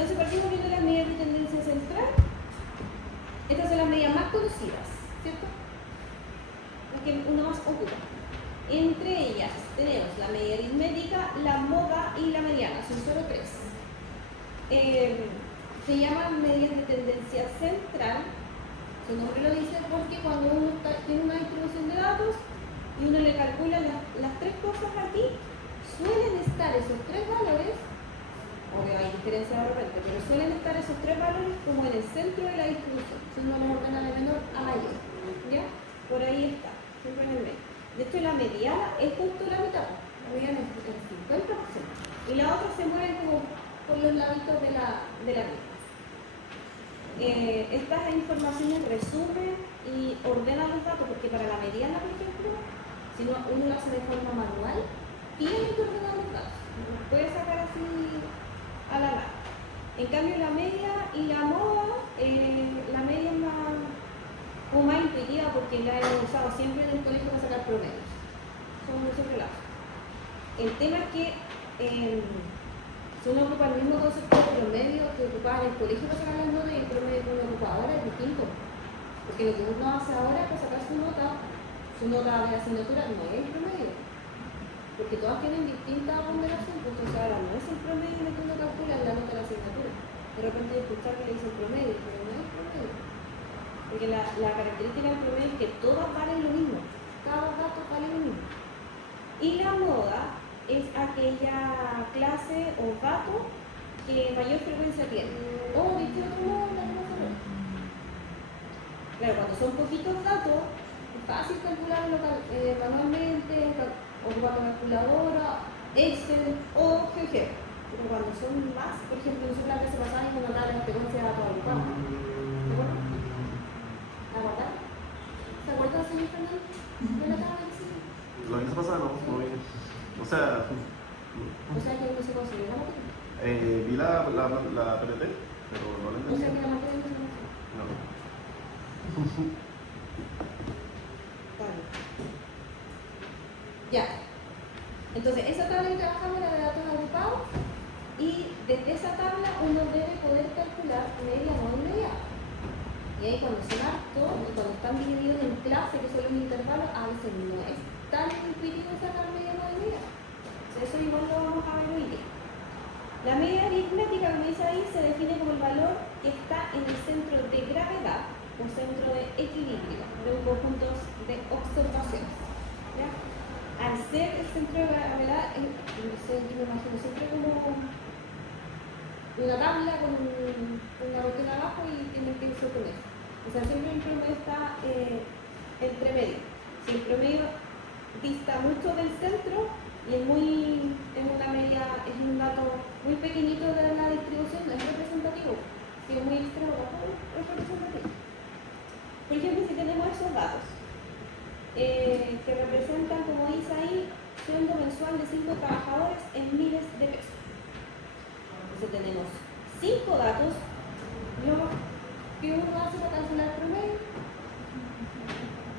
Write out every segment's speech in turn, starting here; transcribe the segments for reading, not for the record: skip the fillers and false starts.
entonces partimos viendo las medidas de tendencia central. Estas son las medidas más conocidas, ¿cierto? Las que uno más ocupa. Entre ellas tenemos la media aritmética, la moda y la mediana, son solo tres. Se llaman medidas de tendencia central, su nombre lo dice porque cuando uno tiene una distribución de datos y uno le calcula las tres cosas aquí, suelen estar esos tres valores, obvio hay diferencias de repente, pero suelen estar esos tres valores como en el centro de la distribución, si uno los ordena de menor a mayor, ¿ya? Por ahí está, siempre en el medio. De hecho la mediana es justo la mitad, la mediana es el 50%, y la otra se mueve como por los laditos de la misma. Estas informaciones resumen y ordenan los datos, porque para la mediana, por ejemplo, si uno lo hace de forma manual, tiene que ordenar los datos, no los puede sacar así a la nada. En cambio la media y la moda, la media es más intuitiva porque la hemos usado siempre en el colegio para sacar promedios, son muchos relatos. El tema es que si uno ocupa el mismo concepto de promedio que ocupaba en el colegio para sacar las notas, y el promedio que uno ocupa ahora es distinto, porque lo que uno hace ahora para sacar su nota de la asignatura no es el promedio, porque todas tienen distinta ponderación, entonces ahora no es el promedio lo que uno calcula en la nota de la asignatura. De repente escuchar que le dicen promedio, pero no es promedio, porque la característica del promedio es que todas valen lo mismo, cada dato vale lo mismo. Y la moda es aquella clase o dato que mayor frecuencia tiene. O dicho de otro modo, la clase no. Claro, cuando son poquitos datos, es fácil calcularlo manualmente, ocupando calculadora, Excel o GeoGebra. Pero cuando son más, por ejemplo, nosotros la clase pasada vimos una tabla de frecuencia de datos agrupados. ¿Se acuerdan? ¿La guardaron? ¿Se acuerdan, señor Fernández? ¿De la tabla que sí? La clase pasada no vi. O sea que no se considera la materia. Vi la PPT, pero no la entendí. O sea que la materia no se considera. No. Vale. Ya. Entonces, esa tabla que trabajamos era de datos agrupados y desde esa tabla uno debe poder calcular media, no inmediata. Y ahí cuando son hartos y cuando están divididos en clase, que son los intervalos, a veces no es tan intuitivo sacar media, no inmediata. Eso igual lo vamos a ver hoy día. La media aritmética, como dice ahí, se define como el valor que está en el centro de gravedad o centro de equilibrio de un conjunto de observaciones. ¿Ya? Al ser el centro de gravedad, yo me imagino siempre como una tabla con una cuestión abajo y tiene que irse con eso. O sea, siempre el promedio está entre medio. Si el promedio dista mucho del centro, y es una media, es un dato muy pequeñito de la distribución, no es representativo. Si es muy extremo, es representativo. Por ejemplo, si tenemos esos datos que representan, como dice ahí, sueldo mensual de 5 trabajadores en miles de pesos. Entonces tenemos 5 datos, lo que uno hace para calcular el promedio,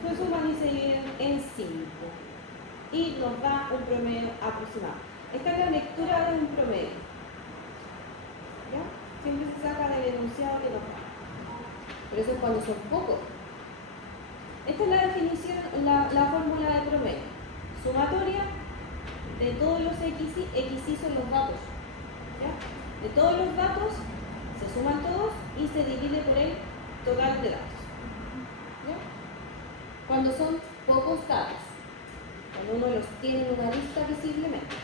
se suman y se dividen en 5. Y nos da un promedio aproximado. Esta es la lectura de un promedio. ¿Ya? Siempre se saca del enunciado que nos da. Pero eso es cuando son pocos. Esta es la definición, la fórmula de promedio. Sumatoria de todos los XY son los datos. ¿Ya? De todos los datos se suman todos y se divide por el total de datos. ¿Ya? Cuando son pocos datos. Cuando uno los tiene en una lista visiblemente.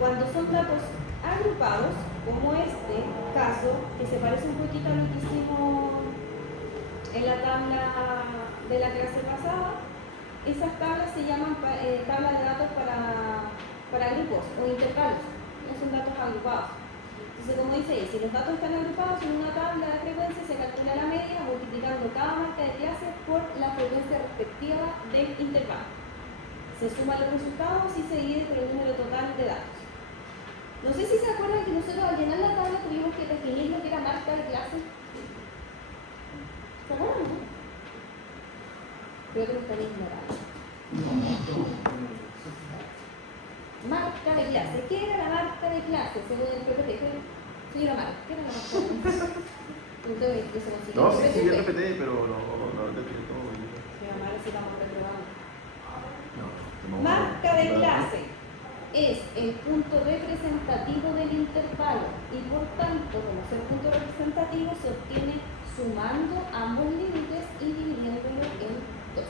Cuando son datos agrupados, como este caso, que se parece un poquito a lo que hicimos en la tabla de la clase pasada, esas tablas se llaman tablas de datos para grupos o intervalos, no son datos agrupados. Entonces, como dice ahí, si los datos están agrupados en una tabla de frecuencia, se calcula la media multiplicando cada marca de clase por la frecuencia respectiva del intervalo. Se suman los resultados y se divide por el número total de datos. No sé si se acuerdan que nosotros al llenar la tabla tuvimos que definir lo que era marca de clase. ¿Se acuerdan? Creo que lo están ignorando. Marca de clase. ¿Qué era la marca de clase según el PPT? Señora Mara, ¿qué era la marca? Usted me dice que se consigue. No, sí, PPT. RPT, pero no entendí todo. Señora Mara, sí estamos reprobando. No, Marca de clase es el punto representativo del intervalo y por tanto, como es el punto representativo, se obtiene sumando ambos límites y dividiéndolo en 2.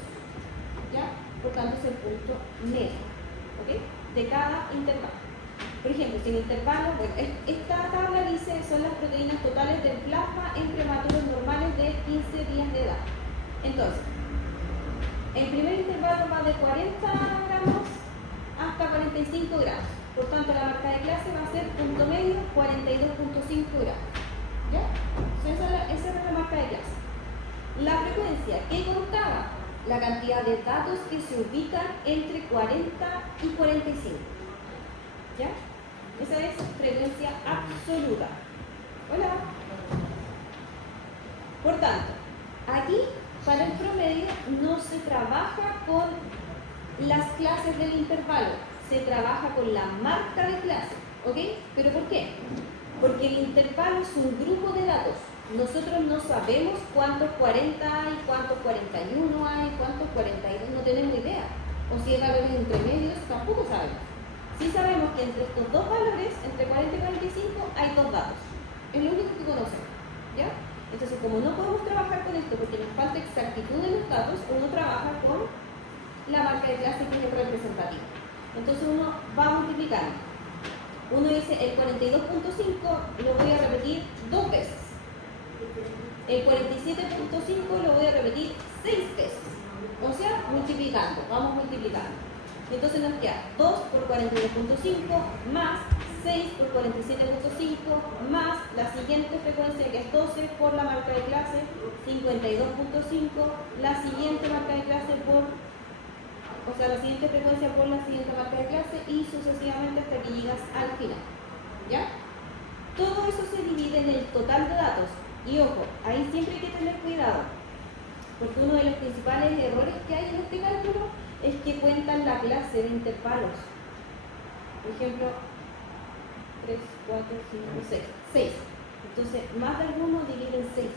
¿Ya? Por tanto, es el punto medio, ¿ok? De cada intervalo. Por ejemplo, si el intervalo, bueno, esta tabla dice son las proteínas totales del plasma en prematuros normales de 15 días de edad. Entonces, el primer intervalo va de 40 gramos hasta 45 gramos. Por tanto, la marca de clase va a ser punto medio 42.5 gramos. ¿Ya? Esa era la marca de clase. La frecuencia que contaba la cantidad de datos que se ubican entre 40 y 45. ¿Ya? Esa es frecuencia absoluta. Hola. Por tanto, aquí para el promedio no se trabaja con las clases del intervalo, se trabaja con la marca de clase, ¿ok? ¿Pero por qué? Porque el intervalo es un grupo de datos. Nosotros no sabemos cuántos 40 hay, cuántos 41 hay, cuántos 42, no tenemos idea. O si hay valores entre medios, tampoco sabemos. Sí sabemos que entre estos dos valores, entre 40 y 45, hay dos datos. Es lo único que conocemos, ¿ya? Entonces, como no podemos trabajar con esto porque nos falta exactitud de los datos, uno trabaja con la marca de clase que es representativa. Entonces uno va multiplicando. Uno dice el 42.5 lo voy a repetir 2 veces. El 47.5 lo voy a repetir 6 veces. O sea, multiplicando, vamos multiplicando. Entonces nos queda 2 por 42.5 más 6 por 47.5 más la siguiente frecuencia que es 12 por la marca de clase, 52.5, la siguiente marca de clase la siguiente frecuencia por la siguiente marca de clase y sucesivamente hasta que llegas al final. ¿Ya? Todo eso se divide en el total de datos. Y ojo, ahí siempre hay que tener cuidado, porque uno de los principales errores que hay en este cálculo es que cuentan la clase de intervalos. Por ejemplo, 3, 4, 5, 6. Entonces, más de alguno divide en 6.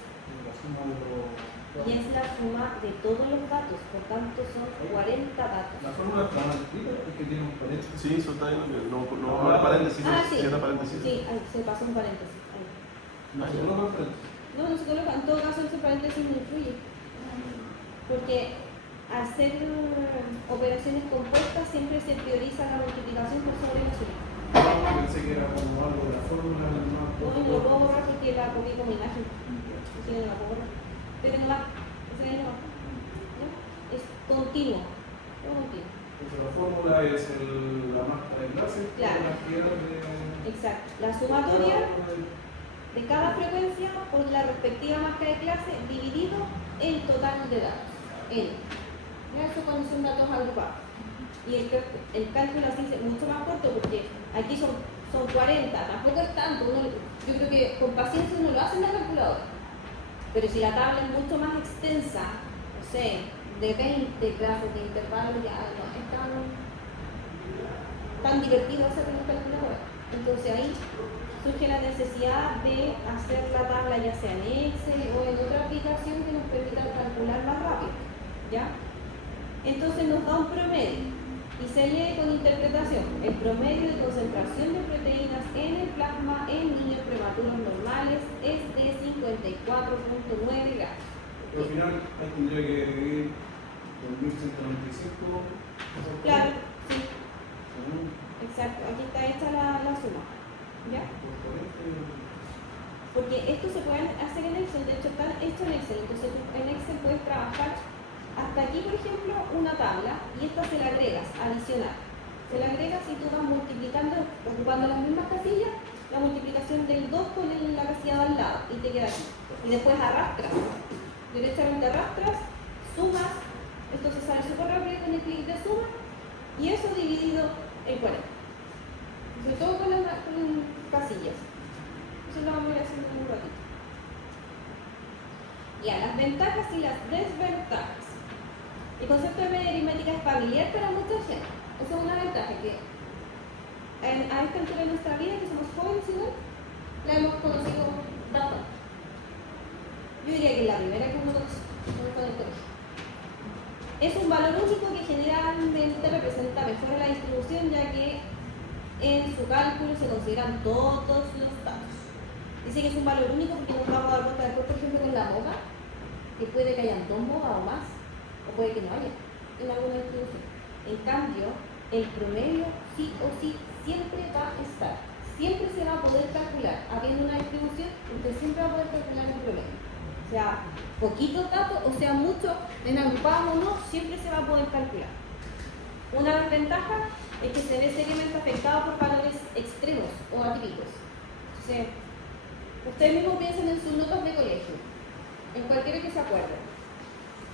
Y es la suma de todos los datos, por tanto son 40 datos. La fórmula está mal escrita es que tiene un paréntesis. Sí, eso está bien. No hay paréntesis, sí. cierra paréntesis. Sí, ahí se pasó un paréntesis. Ahí. No se coloca paréntesis. No se coloca, en todo caso ese paréntesis no influye. Porque al hacer operaciones compuestas siempre se prioriza la multiplicación por sobre la suma. Pensé que era como algo de la fórmula. No lo puedo borrar porque la copié como imagen. Así que no la puedo borrar. Pero no va, esa ahí no va. ¿Ya? Es continuo. Todo continuo. Entonces la fórmula es la marca de clase. Claro. La cantidad de... Exacto. La sumatoria de cada frecuencia por la respectiva marca de clase dividido el total de datos. N. Ya, eso cuando son datos agrupados. Y el cálculo así es mucho más corto porque aquí son 40, tampoco es tanto. Yo creo que con paciencia uno lo hace en la calculadora. Pero si la tabla es mucho más extensa, no sé, de 20 clases de intervalos, ya no es tan divertido hacer con la calculadora. Entonces ahí surge la necesidad de hacer la tabla ya sea en Excel o en otra aplicación que nos permita calcular más rápido, ¿ya? Entonces nos da un promedio y se lee con interpretación. El promedio de concentración de proteínas en el plasma en niños prematuros normales es de 54.9 gramos. Pero al final ahí tendría que dividir 2195. Claro, sí. Exacto, aquí está hecha la suma. ¿Ya? Porque esto se puede hacer en Excel, de hecho está hecho en Excel, entonces tú en Excel puedes trabajar hasta aquí, por ejemplo, una tabla y esta se la agregas, adicional. Se la agregas y tú vas multiplicando, ocupando las mismas casillas, la multiplicación del 2 con la casilla de al lado y te queda aquí. Y después arrastras, derechamente arrastras, sumas, esto se sale súper rápido con el clic de suma y eso dividido en 40. Sobre todo con casillas. Eso lo vamos a ir haciendo en un ratito. Ya, las ventajas y las desventajas. El concepto de media aritmética es familiar para mucha gente. Esa es una ventaja que a esta altura de nuestra vida, que somos jóvenes igual, la hemos conocido bastante. Yo diría que es la primera que uno conoce cuando está en el colegio. Es un valor único que generalmente representa mejor la distribución, ya que en su cálculo se consideran todos los datos. Dice que es un valor único porque nos vamos a dar cuenta después, por ejemplo, con la moda, que puede que hayan 2 modas o más, o puede que no haya en alguna distribución. En cambio, el promedio sí o sí siempre va a estar. Siempre se va a poder calcular. Habiendo una distribución, usted siempre va a poder calcular el promedio. O sea, poquitos datos, o sea, muchos, en agrupados o no, siempre se va a poder calcular. Una desventaja es que se ve seriamente afectado por valores extremos o atípicos. Entonces, ustedes mismos piensen en sus notas de colegio, en cualquiera que se acuerde.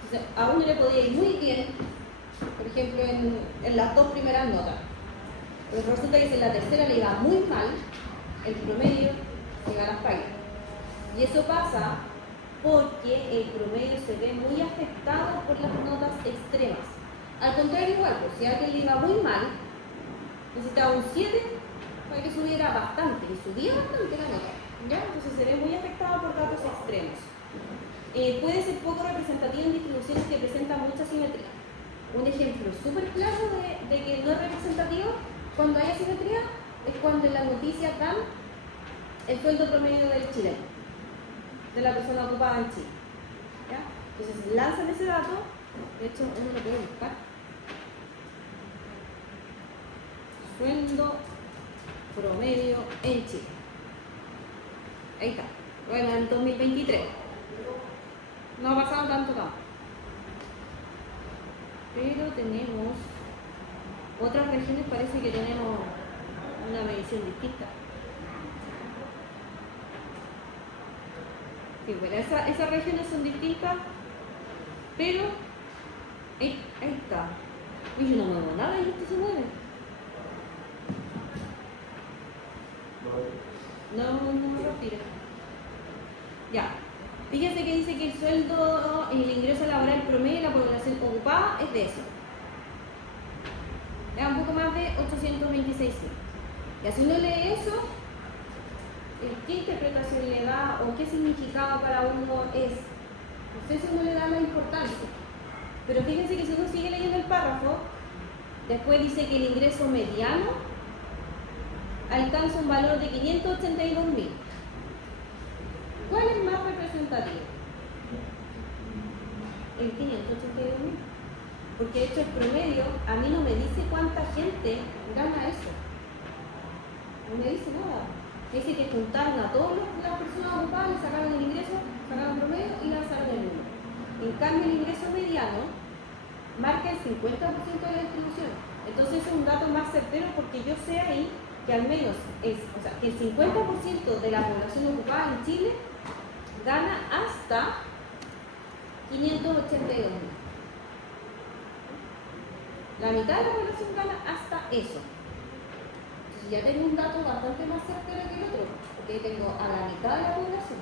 Entonces, a uno le podía ir muy bien, por ejemplo, en las 2 primeras notas. Pero resulta que si en la tercera le iba muy mal, el promedio se va a las páginas. Y eso pasa porque el promedio se ve muy afectado por las notas extremas. Al contrario, igual, pues, si a alguien le iba muy mal, necesitaba un 7 para que subiera bastante, y subía bastante la nota, ¿ya? Entonces se ve muy afectado por datos extremos. Puede ser poco representativo en distribuciones que presentan mucha simetría. Un ejemplo súper claro de que no es representativo cuando hay asimetría es cuando en las noticias dan el sueldo promedio del chileno, de la persona ocupada en Chile. ¿Ya? Entonces lanzan ese dato, de hecho uno lo puede buscar. Sueldo promedio en Chile. Ahí está. Bueno, en 2023. No ha pasado tanto tiempo. Pero tenemos otras regiones, parece que tenemos una medición distinta. Sí, bueno, esas regiones son distintas, pero ahí está. Uy, yo no muevo nada y esto se mueve. No me retire. Ya. Fíjense que dice que el sueldo y el ingreso laboral promedio de la población ocupada es de eso. Es un poco más de 826. Y así uno lee eso, ¿qué interpretación le da o qué significado para uno es? No sé si uno le da la importancia. Pero fíjense que si uno sigue leyendo el párrafo, después dice que el ingreso mediano alcanza un valor de 582.000. ¿Cuál es más representativo? El 582.000. Porque de hecho el promedio a mí no me dice cuánta gente gana eso. No me dice nada. Dice que juntaron a todas las personas ocupadas, le sacaron el ingreso, sacaron el promedio y lanzaron el número. En cambio el ingreso mediano marca el 50% de la distribución. Entonces es un dato más certero porque yo sé ahí que al menos que el 50% de la población ocupada en Chile gana hasta 582.000. La mitad de la población gana hasta eso. Entonces ya tengo un dato bastante más certero que el otro, porque tengo a la mitad de la población.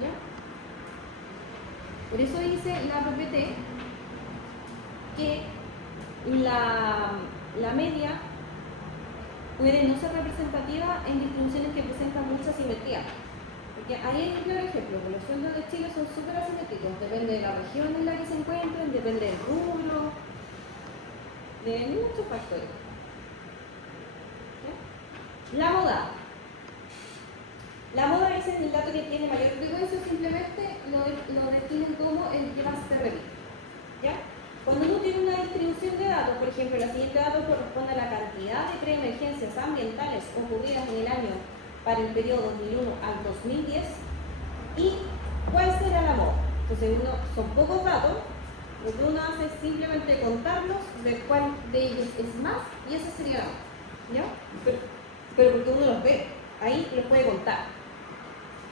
¿Ya? Por eso dice la PPT que la media puede no ser representativa en distribuciones que presentan mucha simetría. Porque ahí hay un claro ejemplo, que los sueldos de Chile son súper asimétricos, depende de la región en la que se encuentren, depende del rubro, de muchos factores. ¿Ya? La moda. La moda es el dato que tiene mayor frecuencia, simplemente lo definen como el que más se repite. ¿Ya? Cuando uno tiene una distribución de datos, por ejemplo, la siguiente dato corresponde a la cantidad de preemergencias ambientales ocurridas en el año para el periodo 2001 al 2010, y cuál será la moda. Entonces, son pocos datos, lo que uno hace es simplemente contarlos, ver cuál de ellos es más, y esa sería la moda. ¿Ya? Pero porque uno los ve, ahí los puede contar.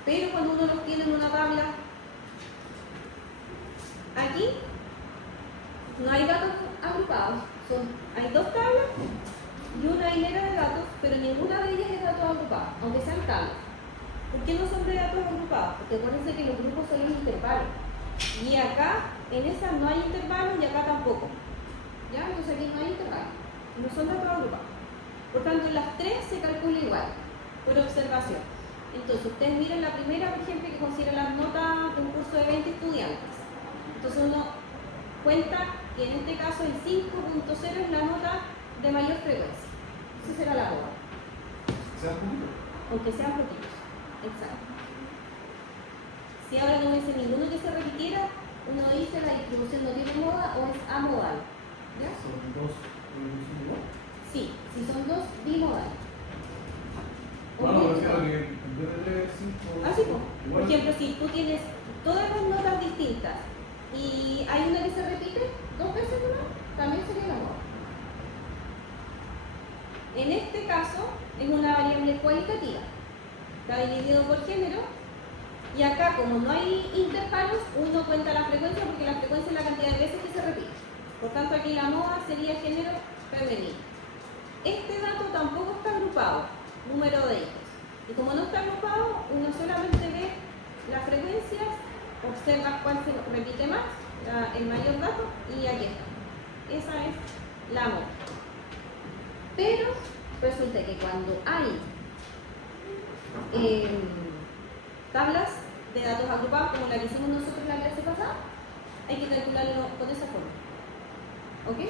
Pero cuando uno los tiene en una tabla, aquí no hay datos agrupados, hay 2 tablas y una hilera de datos, pero ninguna de ellas es datos agrupados, aunque sean tablas. ¿Por qué no son de datos agrupados? Porque acuérdense que los grupos son los intervalos. Y acá, en esa no hay intervalos y acá tampoco. ¿Ya? Entonces aquí no hay intervalos, no son datos agrupados. Por tanto, en las 3 se calcula igual, por observación. Entonces, ustedes miren la primera, por ejemplo, que considera las notas de un curso de 20 estudiantes. Entonces uno cuenta que en este caso el 5.0 es la nota de mayor frecuencia. Esa será la moda. ¿Se da punto? Aunque sean poquitos. Exacto. Si ahora no dice ninguno que se repitiera, uno dice la distribución no tiene moda o es amodal. ¿Ya? Son dos. Sí, si son dos, bimodal. Bueno, me refiero a que en vez de 3, 5. Así pues. Por ejemplo, si tú tienes todas las notas distintas y hay una que se repite 2 veces más, también sería la moda. En este caso es una variable cualitativa. Está dividido por género y acá como no hay intervalos, uno cuenta la frecuencia porque la frecuencia es la cantidad de veces que se repite. Por tanto aquí la moda sería género femenino. Este dato tampoco está agrupado, número de hijos. Y como no está agrupado, uno solamente ve las frecuencias, observa cuál se repite más, el mayor dato, y aquí está. Esa es la moda. Pero resulta que cuando hay tablas de datos agrupados, como la que hicimos nosotros en la clase pasada, hay que calcularlo con esa forma. ¿Ok?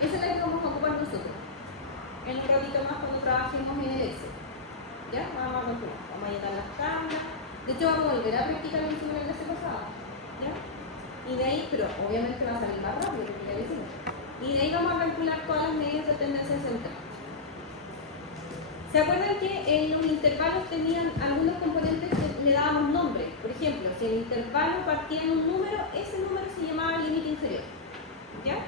Esa es la que vamos a ocupar nosotros. En un ratito más cuando trabajemos en el Excel. ¿Ya? Vamos a calcular. Vamos a llenar las tablas. De hecho, vamos a volver a practicar lo que hicimos en la clase pasada. ¿Ya? Y de ahí, pero obviamente va a salir más rápido porque ya lo hicimos. Y de ahí vamos a calcular todas las medidas de tendencia central. ¿Se acuerdan que en los intervalos tenían algunos componentes que le dábamos nombre? Por ejemplo, si el intervalo partía en un número, ese número se llamaba límite inferior. ¿Ya?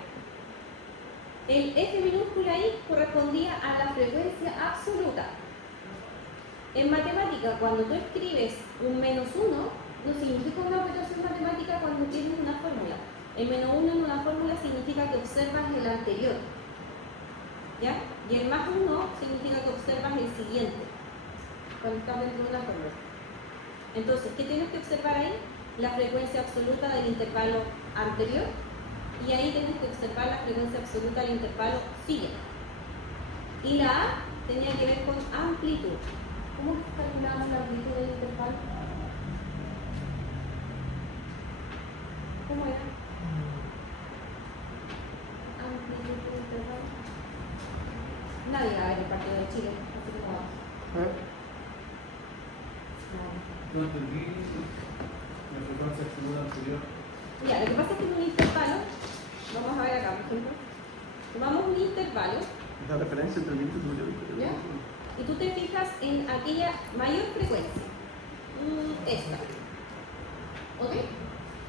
El F minúscula I correspondía a la frecuencia absoluta. En matemática, cuando tú escribes un -1, no significa una operación matemática cuando tienes una fórmula. El -1 en una fórmula significa que observas el anterior. ¿Ya? Y el +1 significa que observas el siguiente, cuando estás dentro de una fórmula. Entonces, ¿qué tienes que observar ahí? La frecuencia absoluta del intervalo anterior, y ahí tienes que observar la frecuencia absoluta del intervalo siguiente. Y la A tenía que ver con amplitud. ¿Cómo calculamos la amplitud del intervalo? ¿Cómo era? Amplitud del intervalo. Nadie va a ver el partido de Chile, así como vamos. No entendí la frecuencia absoluta anterior. Ya, lo que pasa es que en un intervalo, vamos a ver acá, por ejemplo, tomamos un intervalo, La referencia entre el límite superior y inferior. ¿ya? Y tú te fijas en aquella mayor frecuencia, esta. ¿Ok?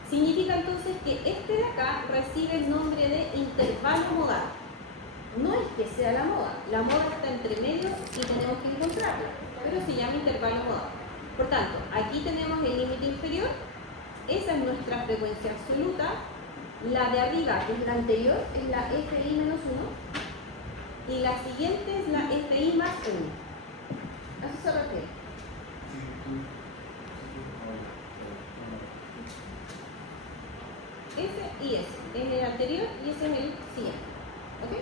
Significa entonces que este de acá recibe el nombre de intervalo modal. No es que sea la moda está entre medios y tenemos que encontrarla, pero se llama intervalo modal. Por tanto, aquí tenemos el límite inferior, esa es nuestra frecuencia absoluta, la de arriba, que es la anterior, es la FI menos 1, y la siguiente es la FI más 1. A eso se refiere. Ese y ese, es el anterior y ese es el siguiente. ¿Ok?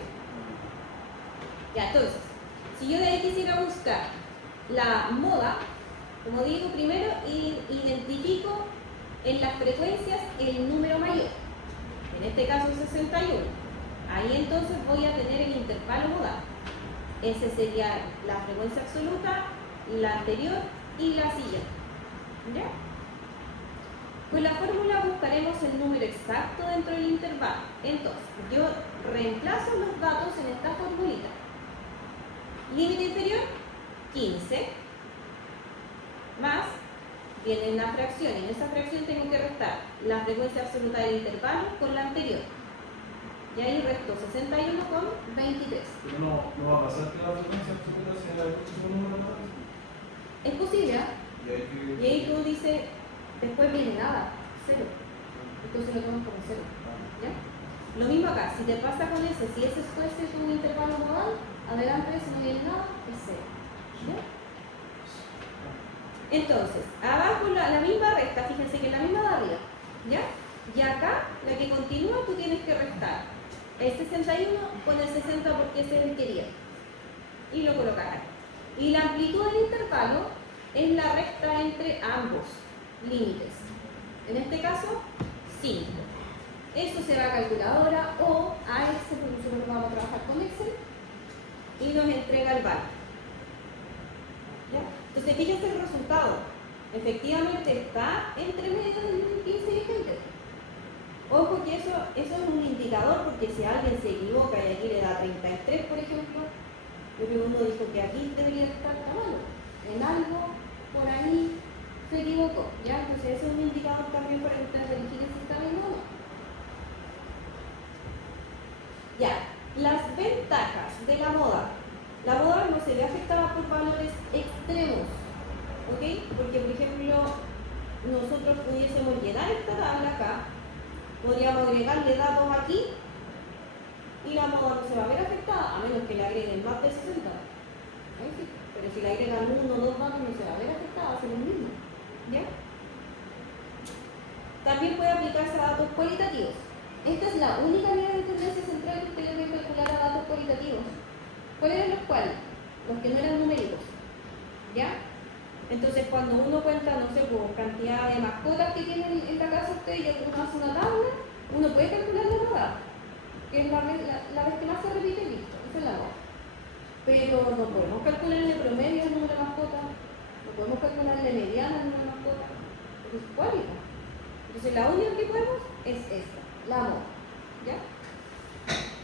Ya, entonces, si yo de ahí quisiera buscar la moda, como digo, primero identifico en las frecuencias el número mayor, en este caso 61. Ahí entonces voy a tener el intervalo modal. Ese sería la frecuencia absoluta, la anterior y la siguiente. ¿Ya? Con la fórmula buscaremos el número exacto dentro del intervalo. Entonces, yo reemplazo los datos en esta formulita. Límite inferior, 15, más, viene una fracción, y en esa fracción tengo que restar la frecuencia absoluta del intervalo con la anterior. Y ahí resto 61 con 23. Pero no va a pasar que la frecuencia absoluta sea la última número más. Es posible, ¿eh? Y Y ahí tú dices, después viene nada, 0. Entonces lo tomas como 0. ¿Ya? Lo mismo acá, si te pasa con ese, si ese fuese tu intervalo modal, adelante si no viene nada, es 0. ¿Ya? Entonces, abajo la misma recta, fíjense que es la misma de arriba. ¿Ya? Y acá, la que continúa, tú tienes que restar el 61 con el 60 porque ese es el que viene. Y lo colocas ahí. Y la amplitud del intervalo es la recta entre ambos límites. En este caso, 5. Eso se va a calculadora o a Excel, porque nosotros vamos a trabajar con Excel, y nos entrega el valor. ¿Ya? Entonces, fíjense el resultado. Efectivamente está entre medio del 15 y el 20. Ojo que eso es un indicador, porque si alguien se equivoca y aquí le da 33, por ejemplo, lo que uno dijo que aquí debería estar mal, en algo por ahí se equivocó, ¿ya? Entonces eso es un indicador también para que ustedes verifiquen si está bien o no. Ya, las ventajas de la moda. La moda no se ve afectada por valores extremos, ¿ok? Porque, por ejemplo, nosotros pudiésemos llenar esta tabla acá, podríamos agregarle datos aquí y la moda no se va a ver afectada, a menos que le agreguen más de 60. Ahí sí. Pero si le agregan 1 o 2 datos no se va a ver afectada, va a ser lo mismo. ¿Ya? También puede aplicarse a datos cualitativos. Esta es la única línea de tendencia central que ustedes deben calcular a datos cualitativos. ¿Cuáles eran los cuales? Los que no eran numéricos. ¿Ya? Entonces, cuando uno cuenta, no sé, por cantidad de mascotas que tienen en la casa usted y uno hace una tabla, uno puede calcular la moda, que es la vez que más se repite y listo. Esa es la moda. Pero no podemos calcularle promedio al número de mascotas, no podemos calcularle mediana al número de mascotas, porque es cuálica. Entonces, la única que podemos es esta, la moda. ¿Ya?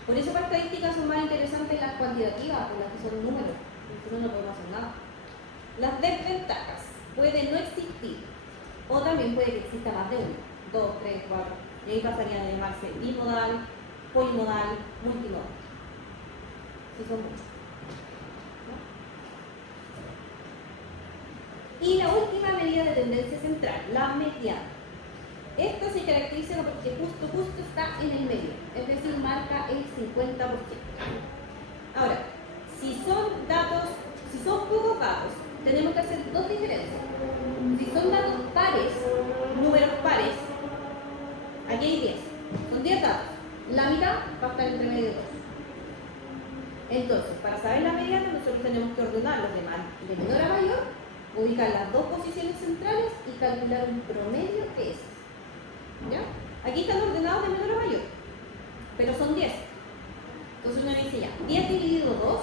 Por eso para estadísticas son más interesantes las cuantitativas, por las que son números, nosotros no podemos hacer nada. Las desventajas pueden no existir, o también puede que exista más de uno, 2, 3, 4, y ahí pasarían a llamarse bimodal, polimodal, multimodal. Si son muchos. Y la última medida de tendencia central, la mediana. Esta se caracteriza porque justo está en el medio, es decir, marca el 50%. Ahora, si son pocos datos, tenemos que hacer dos diferencias. Si son datos pares, números pares, aquí hay 10, son 10 datos. La mitad va a estar entre medio de 2. Entonces, para saber la mediana, nosotros tenemos que ordenarlos de menor a mayor, ubicar las dos posiciones centrales y calcular un promedio de esas. ¿Ya? Aquí están ordenados de menor a mayor, pero son 10. Entonces uno dice ya, 10 dividido 2,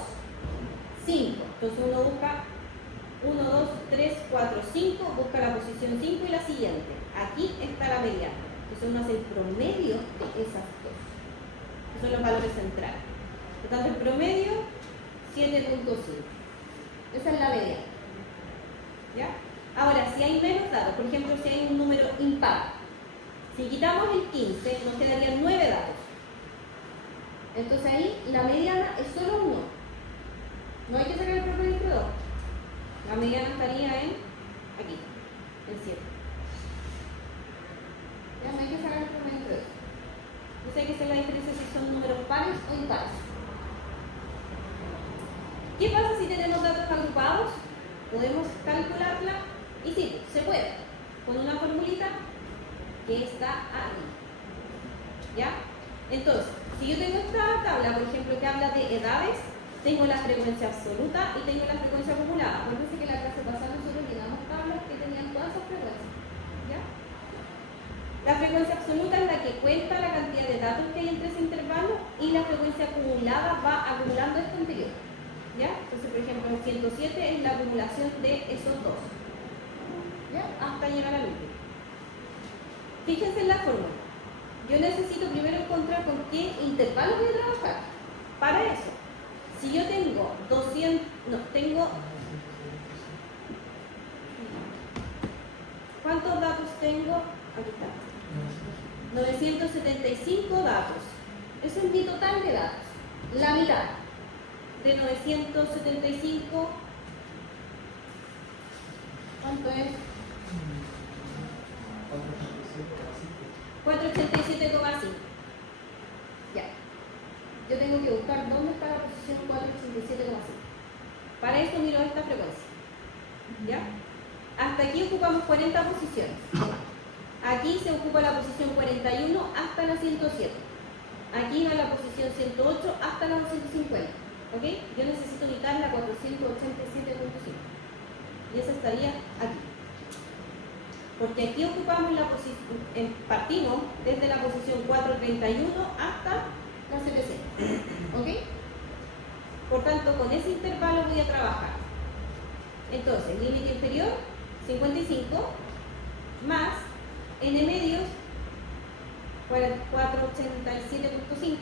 5. Entonces uno busca 1, 2, 3, 4, 5, busca la posición 5 y la siguiente. Aquí está la mediana. Entonces uno hace el promedio de esas dos. Esos son los valores centrales. Por tanto, el promedio, 7.5. Esa es la mediana. ¿Ya? Ahora, si hay menos datos, por ejemplo, si hay un número impar, si quitamos el 15, nos quedarían 9 datos. Entonces ahí la mediana es solo 1. No hay que sacar el promedio entre 2. La mediana estaría aquí, en 7. Ya no hay que sacar el promedio entre 2. Entonces hay que hacer la diferencia si son números pares o impares. ¿Qué pasa si tenemos datos agrupados? Podemos calcularla y sí, se puede, con una formulita que está ahí. ¿Ya? Entonces, si yo tengo esta tabla, por ejemplo, que habla de edades, tengo la frecuencia absoluta y tengo la frecuencia acumulada. Acuérdense que la clase pasada nosotros llenamos tablas que tenían todas esas frecuencias. ¿Ya? La frecuencia absoluta es la que cuenta la cantidad de datos que hay entre ese intervalo y la frecuencia acumulada va acumulando esto anterior. ¿Ya? Entonces, por ejemplo, el 107 es la acumulación de esos dos. ¿Ya? Hasta llegar al último. Fíjense en la fórmula. Yo necesito primero encontrar con qué intervalo voy a trabajar. Para eso, si yo tengo 200, no, tengo... ¿Cuántos datos tengo? Aquí está. 975 datos. Ese es mi total de datos. La mitad de 975, ¿cuánto es? 487,5. Ya. Yo tengo que buscar dónde está la posición 487,5. Para eso miro esta frecuencia. ¿Ya? Hasta aquí ocupamos 40 posiciones. Aquí se ocupa la posición 41 hasta la 107. Aquí va la posición 108 hasta la 250. ¿Ok? Yo necesito ubicar la 487,5. y esa estaría aquí. Porque aquí ocupamos la posición, partimos desde la posición 431 hasta la CPC. ¿Ok? Por tanto, con ese intervalo voy a trabajar. Entonces, límite inferior, 55, más n medios, 487.5,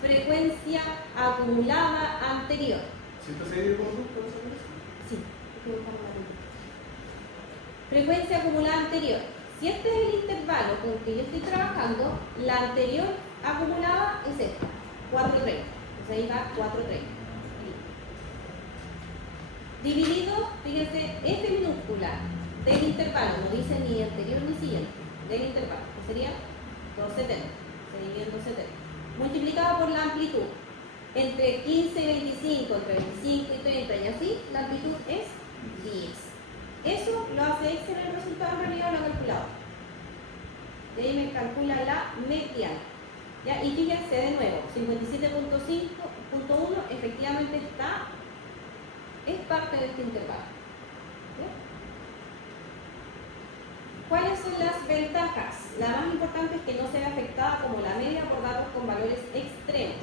frecuencia acumulada anterior. ¿Siempre se divide por 2? ¿Puede ser eso? Sí, frecuencia acumulada anterior. Si este es el intervalo con el que yo estoy trabajando, la anterior acumulada es esta, 430. Entonces ahí va 430. Dividido, fíjense, F minúscula del intervalo, no dice ni anterior ni siguiente, del intervalo, que sería 270, se divide en 270, multiplicado por la amplitud, entre 15 y 25, entre 25 y 30 y así, la amplitud es 10. Eso lo hace Excel en el resultado, en realidad lo ha calculado. Y ahí me calcula la mediana. ¿Ya? Y fíjense de nuevo, 57.5.1 efectivamente es parte de este intervalo. ¿Ya? ¿Cuáles son las ventajas? La más importante es que no se ve afectada como la media por datos con valores extremos.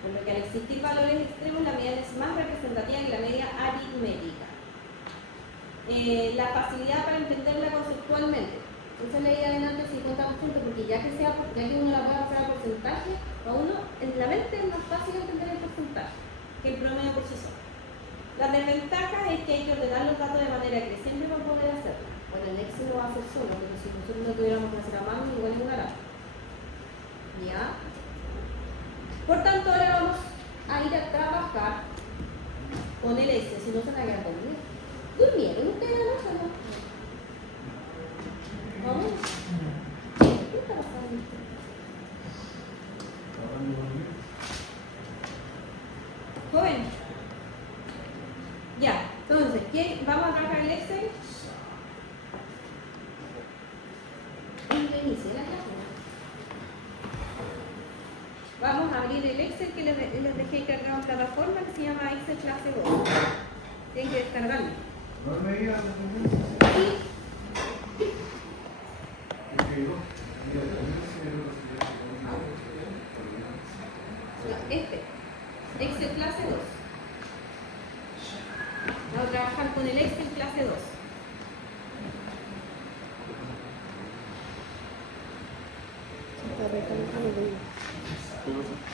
Por lo que al existir valores extremos, la mediana es más representativa que la media aritmética. La facilidad para entenderla conceptualmente. Esa es la idea de antes 50%, porque ya que uno la puede pasar a porcentaje, a uno en la mente es más fácil entender el porcentaje que el promedio por sí solo. La desventaja es que hay que ordenar los datos de manera creciente para poder hacerlo. Bueno, el Excel lo va a hacer solo, pero si nosotros lo tuviéramos que hacer a mano, igual es una lata. ¿Ya? Por tanto, ahora vamos a ir a trabajar con el Excel, si no se van a quedar dormidos. ¿Durmieron ustedes anoche, no? ¿Vamos? ¿Qué está pasando? Joven. Ya, entonces, vamos a trabajar el Excel. Inicia la clase. Vamos a abrir el Excel que les dejé cargado en plataforma que se llama Excel clase 2. Tienen que descargarlo. ¿No me digas la tendencia? Sí. Excel clase 2. Vamos a trabajar con el Excel clase 2.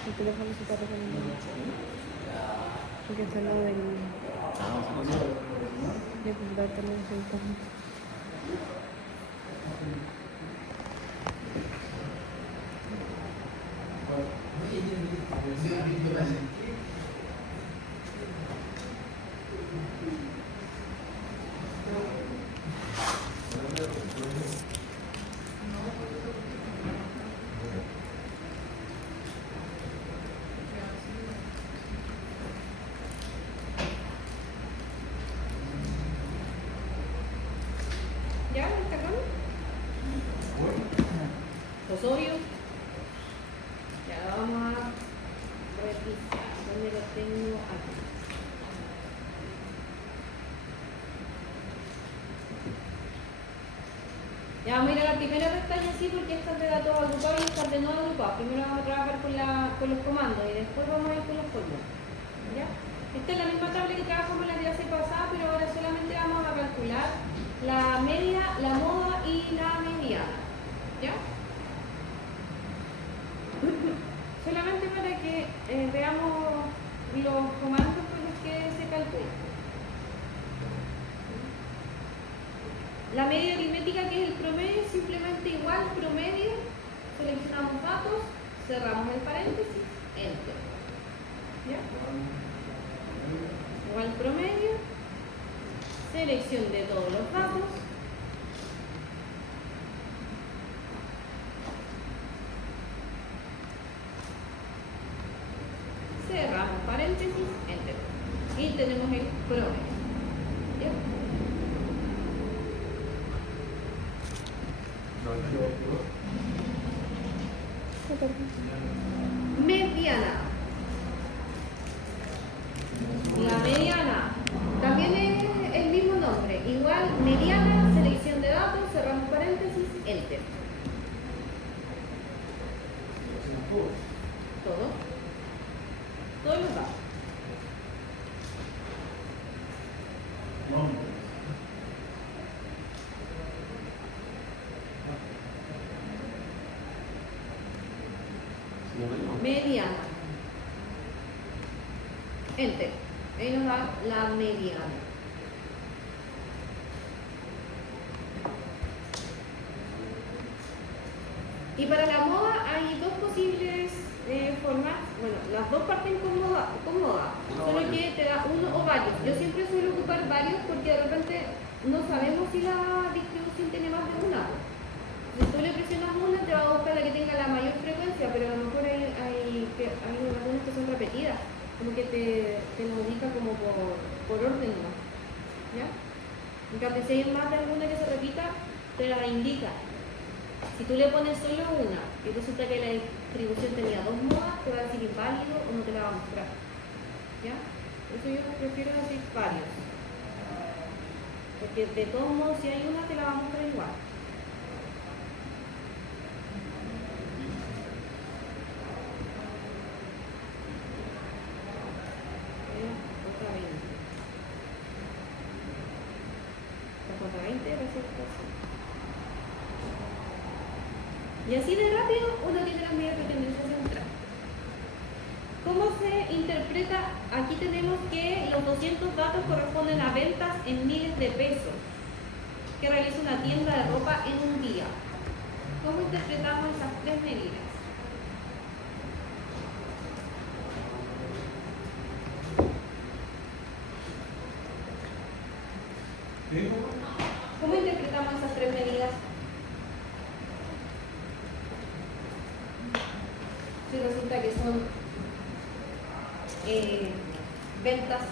El teléfono se está recargando. Porque está al lado del computador de internet. ¿Ya? ¿Está acá? Osorio. Ya lo vamos a revisar. ¿Dónde lo tengo? Aquí. Ya vamos a ir a la primera pestaña así porque esta es de datos agrupados y esta es de no agrupados. Primero vamos a trabajar con los comandos y después vamos a ir con los fórmulas. ¿Ya? Esta es la misma tabla que trabajamos en la clase pasada, pero ahora solamente vamos a calcular la media, la moda y la mediana. ¿Ya? Solamente para que veamos los comandos con los que se calcula. La media aritmética, que es el promedio, es simplemente igual promedio, seleccionamos datos, cerramos el paréntesis, enter. ¿Ya? Igual promedio, selección de todos los datos, cerramos paréntesis, enter. Y tenemos el promedio. ¿Ya? Mediana. La mediana también es mediana, selección de datos, cerramos paréntesis, enter. Todo. Todos los datos. Nombres. Mediana. Enter. Ahí nos da la mediana. Y para la moda hay dos posibles formas. Bueno, las dos parten con moda, solo que te da uno o varios. Yo siempre suelo ocupar varios porque de repente no sabemos si la distribución tiene más de una. Si tú le presionas una, te va a buscar la que tenga la mayor frecuencia, pero a lo mejor hay algunas que son repetidas, como que te lo indica como por orden, ¿no? ¿Ya? En cambio, si hay más de alguna que se repita, te la indica. Si tú le pones solo una y resulta que la distribución tenía dos modas, te va a decir inválido o no te la va a mostrar. ¿Ya? Por eso yo prefiero decir varios. Porque de todos modos, si hay una, te la va a mostrar igual. Y así de rápido uno tiene las medidas de tendencia central. ¿Cómo se interpreta? Aquí tenemos que los 200 datos corresponden a ventas en miles de pesos que realiza una tienda de ropa en un día. ¿Cómo interpretamos esas tres medidas? ¿Cómo interpretamos esas tres medidas? Si resulta que son ventas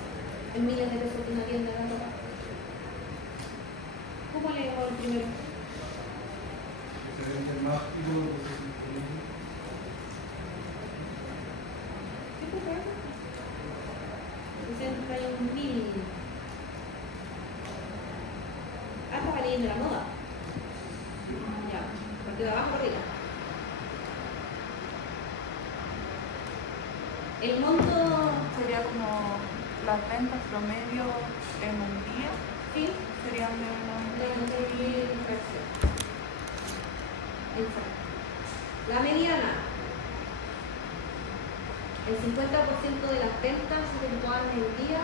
en miles de pesos de una tienda de ropa. ¿Cómo leemos el primero? Se vende más tipo de 61.000. Hasta va leyendo la moda. Ya, parte de abajo arriba. El monto Sería como las ventas promedio en un día, sí, serían de unos de 20.000 pesos. Exacto. La mediana. El 50% de las ventas efectuadas en el día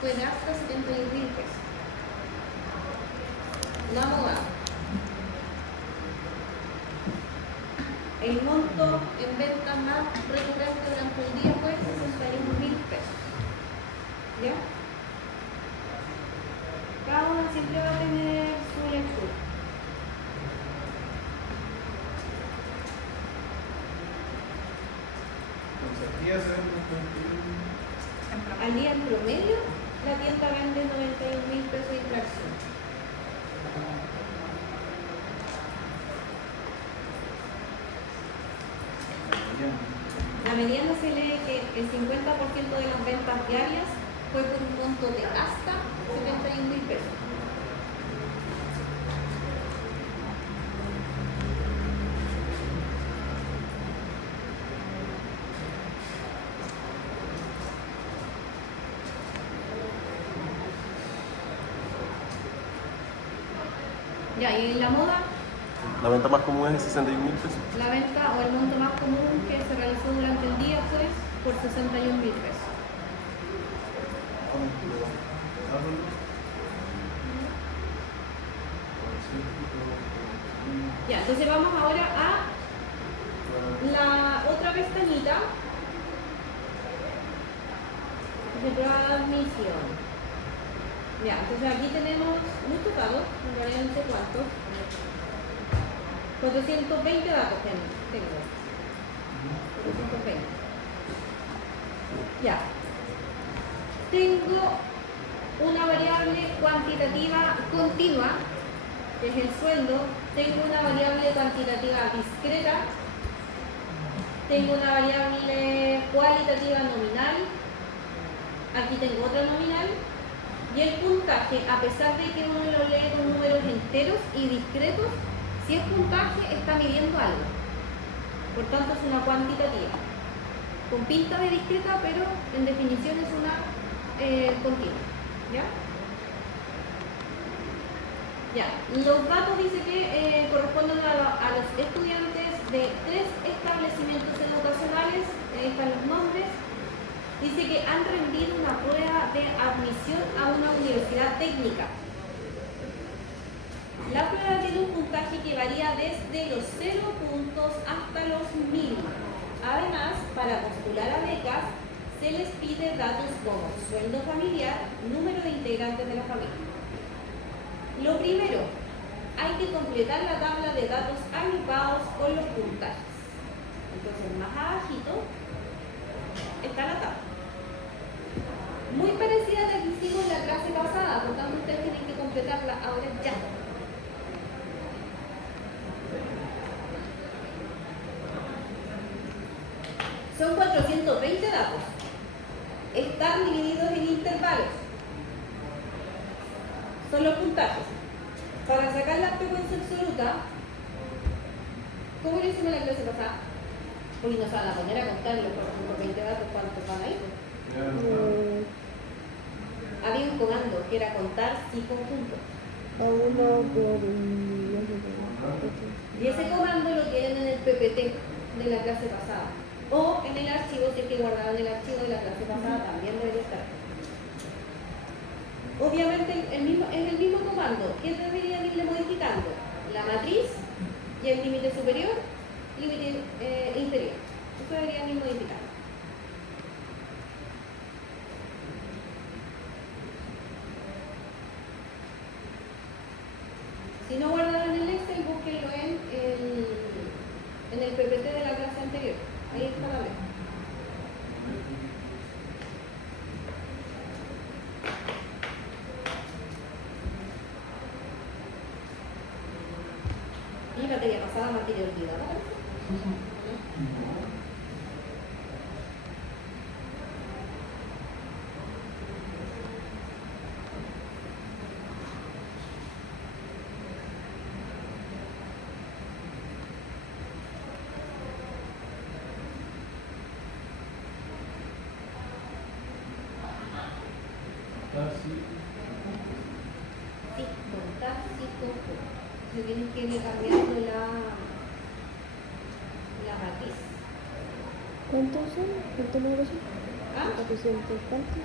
fue de hasta 71.000 pesos. La moda. El monto en ventas más recurrente durante el día fue 61.000 pesos. ¿Ya? Cada una siempre va a tener su lectura. Al día en promedio, la tienda vende 91.000 pesos de inflación. La mediana se lee que el 50% de las ventas diarias fue por un monto de hasta 71.000 pesos. Ya, y en la moda, La venta más común es de 61.000 pesos. la venta o el monto más común que se realizó durante el día fue por 61.000 pesos. Ya, entonces vamos ahora a la otra pestañita de prueba de admisión. Ya, entonces aquí tenemos muchos datos, en realidad no sé cuántos. 420 datos tengo. 420. Ya. Tengo una variable cuantitativa continua, que es el sueldo. Tengo una variable cuantitativa discreta. Tengo una variable cualitativa nominal. Aquí tengo otra nominal. Y el puntaje, a pesar de que uno lo lee con números enteros y discretos, si es puntaje está midiendo algo. Por tanto es una cuantitativa. Con pinta de discreta, pero en definición es una continua. ¿Ya? Ya. Los datos dice que corresponden a los estudiantes de 3 establecimientos educacionales. Ahí están los nombres. Dice que han rendido una prueba de admisión a una universidad técnica. La prueba tiene un puntaje que varía desde los 0 puntos hasta los 1000. Además, para postular a becas, se les pide datos como sueldo familiar, número de integrantes de la familia. Lo primero, hay que completar la tabla de datos agrupados con los puntajes. Entonces, más abajito está la tabla. Muy parecida a la que hicimos en la clase pasada, por tanto ustedes tienen que completarla ahora ya. Son 420 datos. Están divididos en intervalos. Son los puntajes. Para sacar la frecuencia absoluta, ¿cómo lo hicimos en la clase pasada? Porque nos van a poner a contar los 420 datos, ¿cuántos van ahí? Había un comando que era contar si conjunto. A uno por Y ese comando lo tienen en el PPT de la clase pasada. O en el archivo, si es que guardaban el archivo de la clase pasada, también debería estar. Obviamente es el mismo comando. ¿Qué deberían irle modificando? La matriz y el límite superior, límite inferior. Eso deberían ir modificando. Si no guardaron el Excel, búsquenlo en el PPT de la clase anterior. Ahí está la letra. Y materia pasada, materia olvidada. Sí, contar, sí, conjunto. Se tienen que ir cambiando la matriz. ¿Cuántos son? ¿Cuántos números son? ¿Ah? 400, ¿cuántos?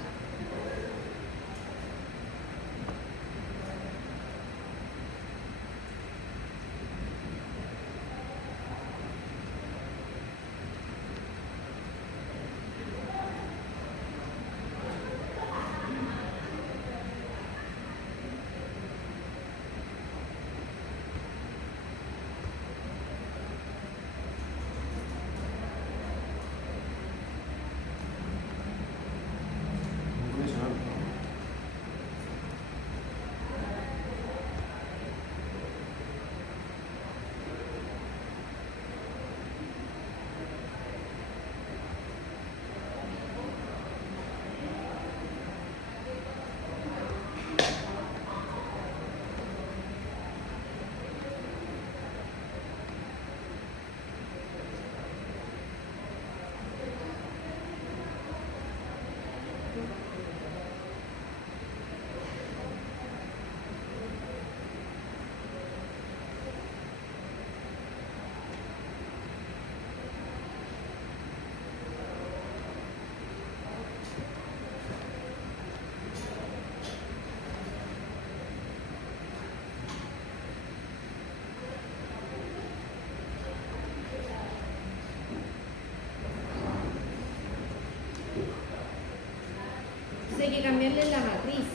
Hay que cambiarle la matriz,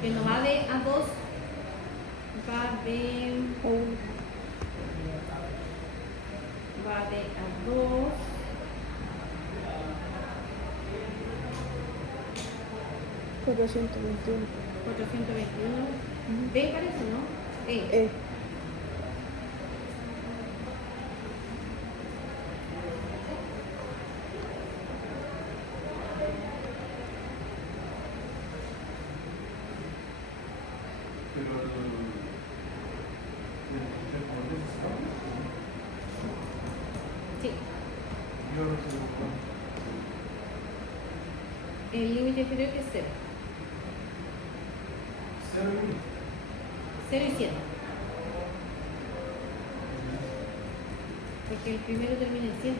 que no va de A2, va de A2, 421. 421, B parece, ¿no? E. Yo no sé cómo. El límite inferior que es 0. 0 y 1. 0 y 100. Porque el primero termina en 100.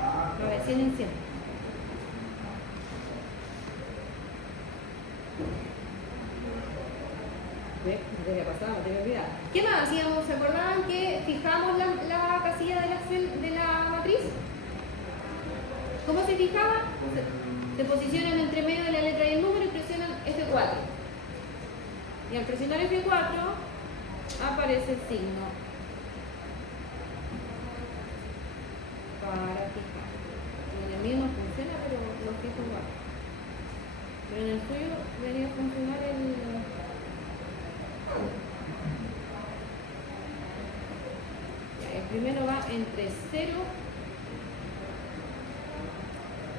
Ah, Va de 100 en 100. ¿Ves? No te había pasado, no te había olvidado. ¿Qué más hacíamos? ¿Se acordaban que fijamos la casilla de la matriz? ¿Cómo se fijaba? Se posicionan entre medio de la letra y el número y presionan F4. Y al presionar F4 aparece el signo para fijar. En el mío no funciona, pero lo fijo igual. Pero en el suyo debería funcionar el primero va entre 0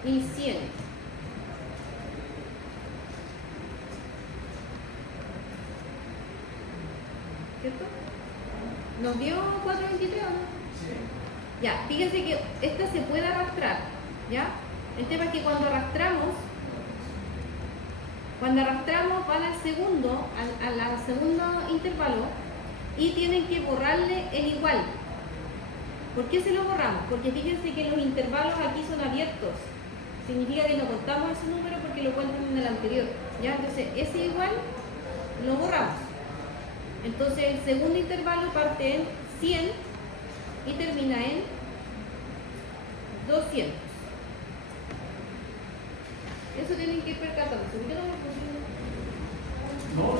y 100. ¿Cierto? ¿Nos dio 423 o no? sí. Ya, fíjense que esta se puede arrastrar, ¿ya? El tema es que cuando arrastramos van al segundo intervalo y tienen que borrarle el igual. ¿Por qué se lo borramos? Porque fíjense que los intervalos aquí son abiertos. Significa que no contamos ese número porque lo cuentan en el anterior, ¿ya? Entonces ese igual lo borramos. Entonces el segundo intervalo parte en 100 y termina en 200. Eso tienen que ir percatándose. ¿Por qué no lo pusieron? No,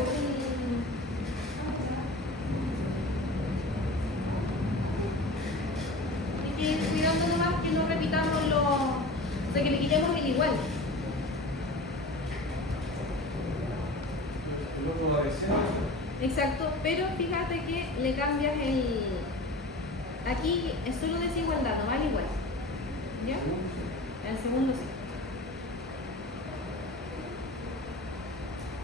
Hay que ir cuidando nomás que no repitamos o sea, que le quitemos el igual. el otro va de 0. Exacto, pero fíjate que le cambias el... Aquí es solo desigualdad, no vale igual. ¿Ya? El segundo sí.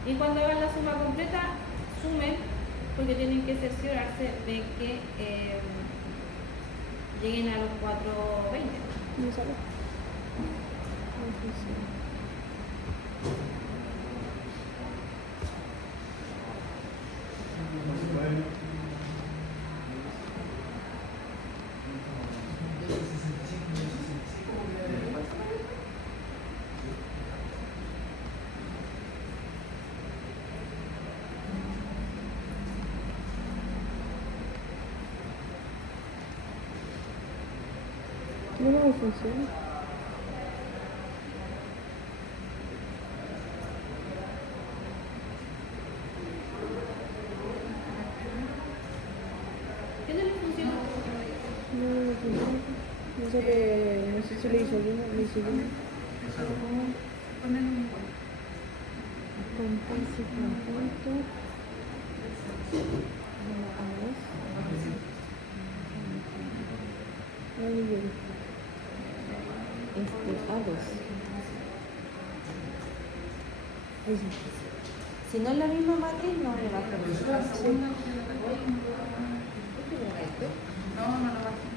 Y cuando hagan la suma completa, sumen, porque tienen que cerciorarse de que lleguen a los 420. ¿No sale? No me funciona. ¿Qué no le funciona? No me funciona. No sé qué, no sé si le hizo bien o le hizo bien. Poner un igual. Compensa conjunto. A dos. Muy bien. A dos. Si no es la misma matriz, no le va a funcionar. La segunda opción. No, no lo va a hacer.